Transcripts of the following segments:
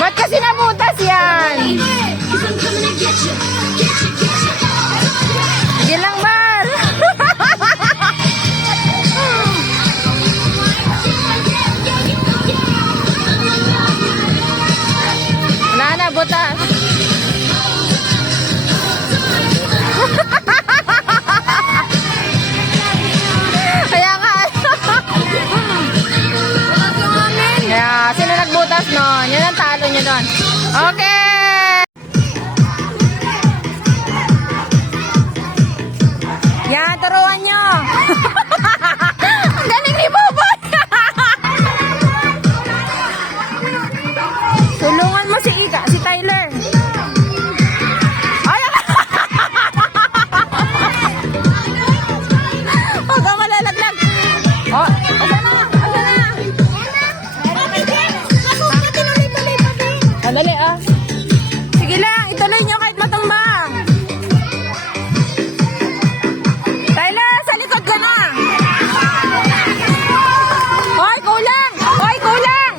Ba't kasi nabutas yan? Sige lang, Mar. Wala na, butas. Kaya nga. Kaya, sino nagbutas nun? Yan ang talo nyo doon. Okay! Yan, turuan nyo. Ang galing ni Boboy. Tulungan mo si Ika, si Tyler. Ay, huwag ka malalaglag. Oh, asa na? Asa na? Dali ah. Sige lang, ituloy nyo kahit matumba. Tyler, sa likod ka na. Hoy, kulang! Hoy, kulang!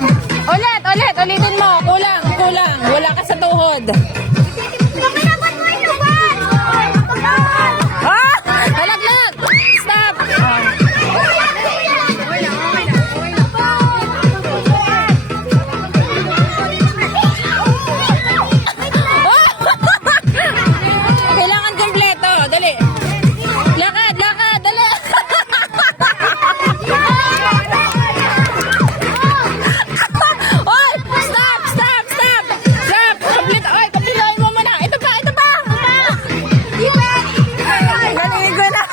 Ulitin mo. Kulang. Wala ka sa tuhod. Ah! Halaglag! Stop! Kailangan kompleto. Dali. Lakad, dali. Oy, stop. Kompleto. Oy, kompletuhin mo muna. Ito pa. Galigo na.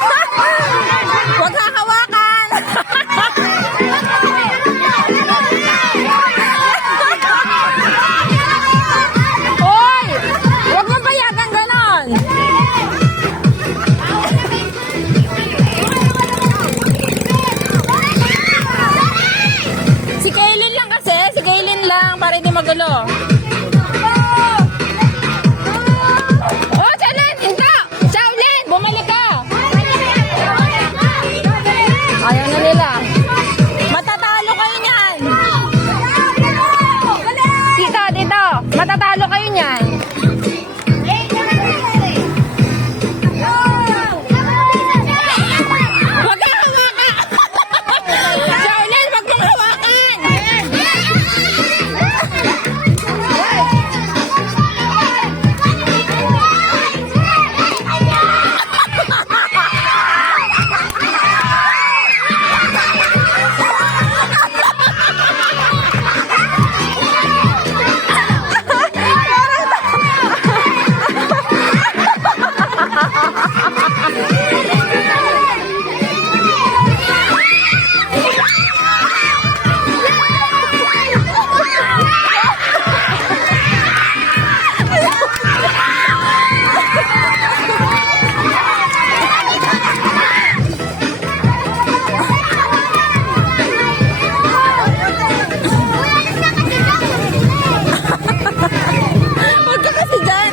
Huwag hahawakan. Oy, huwag mong payagan ganon. Si Kaylin lang kasi. Para hindi magulo. Oh, Shaolin! Hindi! Shaolin! Bumalik ka! Ayaw na nila. Matatalo kayo niyan. Dito. Matatalo kayo niyan. Huwag kang hawakan! Shaolin, huwag mong hawakan! Huwag ka kasi dyan.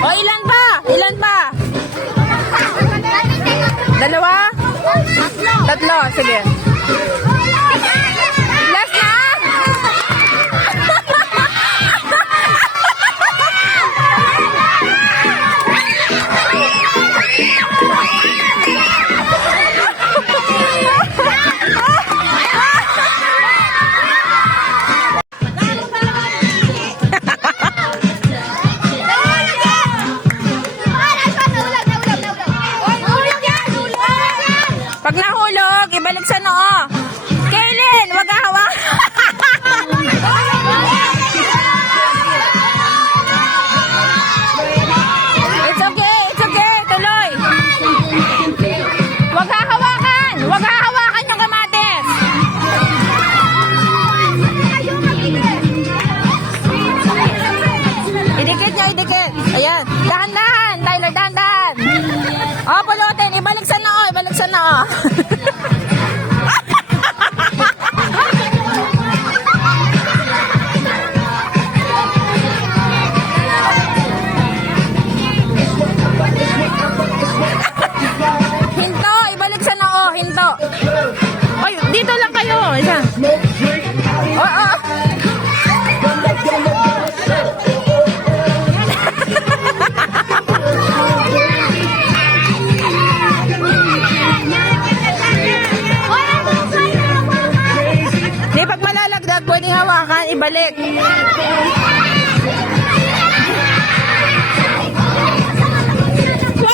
O, ilan pa? Dalawa? Tatlo, sige. Last na? Pag nahulog, ibalik sa noo. Kaylin, wag ka hawak. It's okay. Tuloy. Wag ka hawakan yung kamatis. Idikit. Ayan. Dahan-dahan, Tyler, dahan-dahan. O, pulutin. Ibalik sa noo. Huwag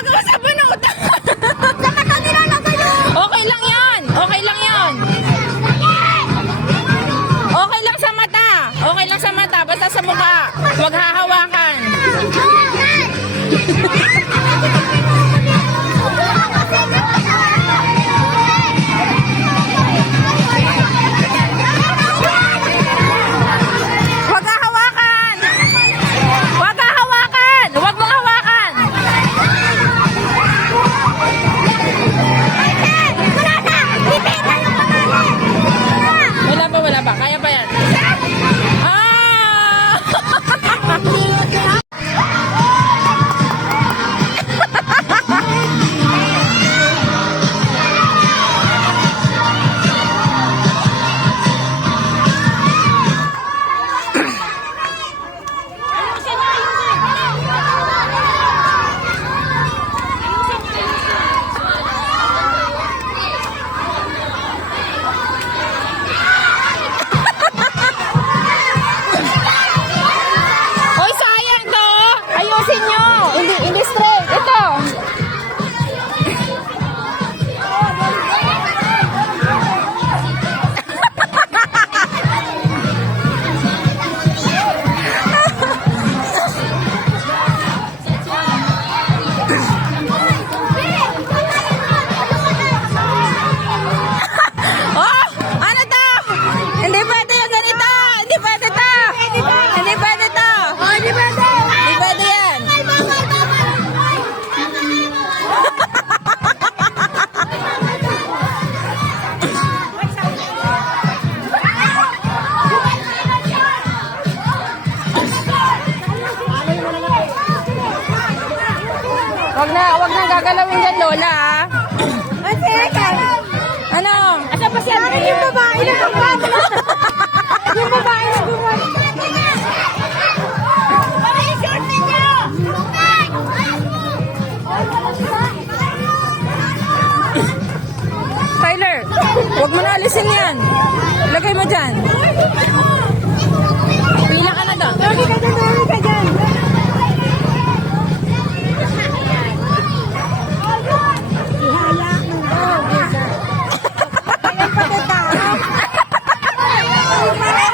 mo sa bunot. Okay lang yan. Okay lang yan. Okay lang sa mata. Okay lang sa mata. Basta sa mukha. Huwag hahawakan. Huwag hahawakan. Huwag hahawakan. Huwag mong hawakan. Wala pa. Kaya pa yan. Ah! Hoy, sayang to. Ayusin nyo. Hindi straight. Ito. Oh, ano to? Hindi pwede yung ganito. Hindi pwede to. Hindi pwede to. Hindi pwede yan. Wag na gagalawin yan, Lola. Ah. Ano? Asa pa siya? Yung babae na gumawa. Yung babae na gumawa. Tyler, wag mo na alisin yan. Lagay mo dyan. Pila ka na doon. Lagi ka dyan.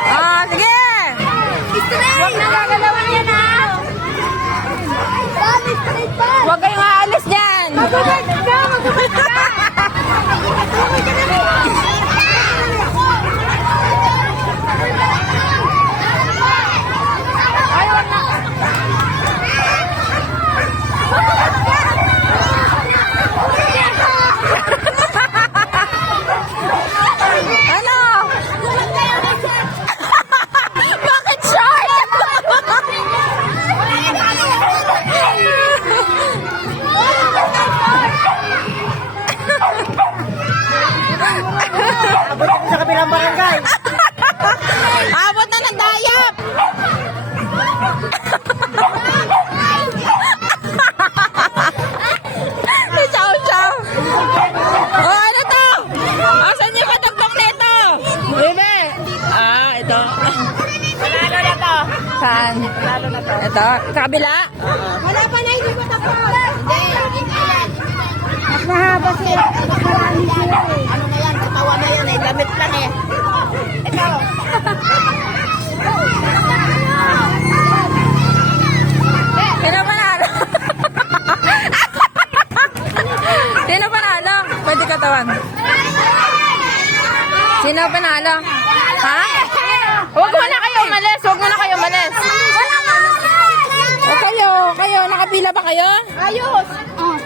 Ah, sige. Wag na gagalawin yan, ha. Wag kayong aalis dyan. Ayaw na. Ano? Bakit short? Abot ako sa kabilang barangay. Abot na ng dayap. Chow. Oh, ano to? Asan yung katagpang nito? Bebe. Ah, ito. Panalo na to. Saan? Panalo na to. Ito? Sa kabila? Wala pa na, hindi ko tapos. Hindi yan. Mas mahaba siya. Mas marami siya eh. Ano na yan? Katawa na yan eh. Damit lang eh. Ito. Sino panalo? Sino panalo? Pwede katawan. Sino panalo? Ha? Huwag mo na kayo umalis. Huwag mo na kayo umalis. O kayo, nakapila ba kayo? Ayos.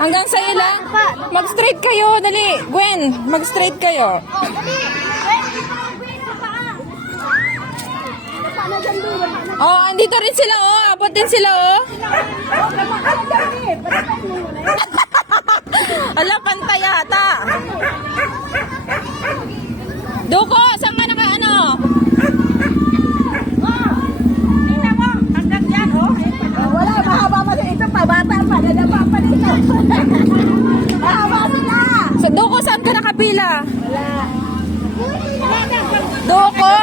Hanggang sa'yo lang? Mag-straight kayo, dali. Gwen, mag-straight kayo. Oh, andito rin sila, oh. Abot din sila, oh. Ala, pantay yata. Duko, saan ka naka ano? Wala, mahaba pa siya. Ito pa, bata pa. Nadapa pa dito. Mahaba sila. Duko, saan ka nakapila? Wala. Duko.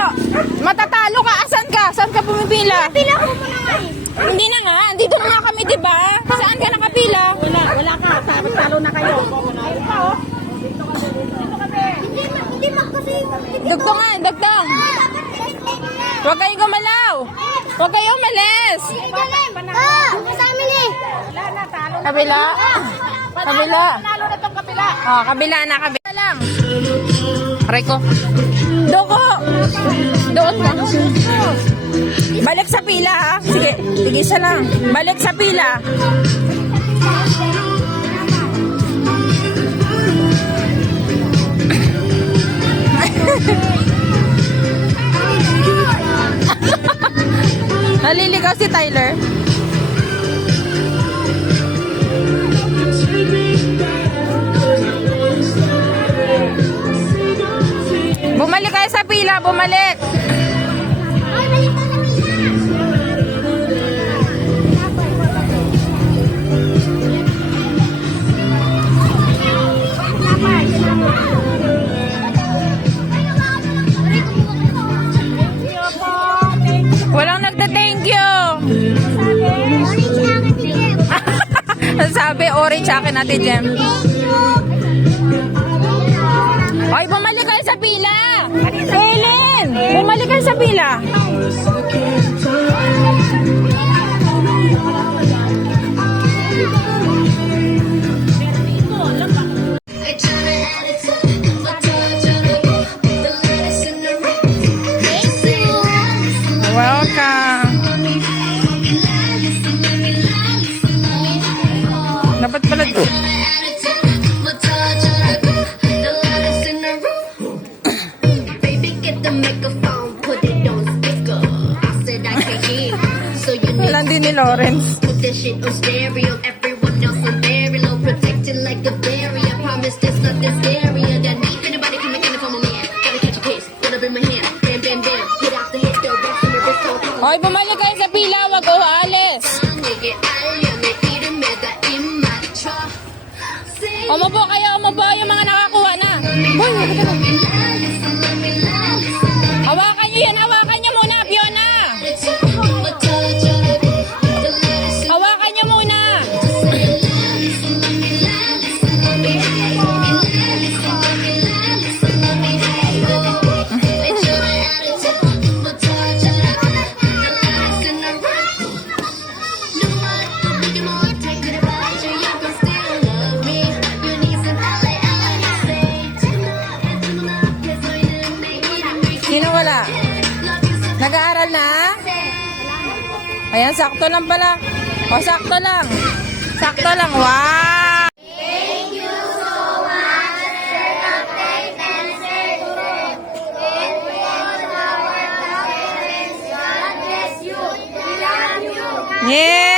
Matatalo ka. Asan ka? Saan ka pumipila? Pila ko muna nga eh. Hindi na nga. Dito na nga kami, di ba? Saan ka nakapila? Wala ka. Talo na kayo. Ayun pa oh. Dito kami. Hindi kasi. Dugtungan, dugtong. Huwag kayong gumalaw. Huwag kayong umalis. Sa amin eh. Kabila. Kabila. Panalo na tong kapila. Oh, kabila na, kabila lang. Aray ko. Doko. Doon ka. Balik sa pila, ha? Sige, tigisa lang. Balik sa pila. Naliligaw si Tyler. Bumalik kayo sa pila, bumalik. Walang nagda-thank you. Sabi, orange akin natin, Jem. Ay, bumalik kayo sa pila. Helen, bumalik kayo sa pila. Welcome. Dapat pala Alam din ni Lawrence. Put this shit on stereo. Everyone else on very low, protected like a barrier. Promise there's nothing scarier than me. Anybody can make it from a man. Gotta catch a case, put up in my hand. Bam, bam, bam. Get out the hit, though. Back to the wrist, don't Hoy, bumalik kayo sa pila, wag ko aalis. nigga. 알려내 이름에다 입 맞춰. Umupo kayo, umupo yung mga nakakuha na. Hoy, hawakan nyo yan, hawakan nyo muna, Fiona. Hawakan nyo muna. Sino wala? Nag-aaral na? Ayan, sakto lang pala. O, sakto lang. Sakto lang. Wow! Yeah!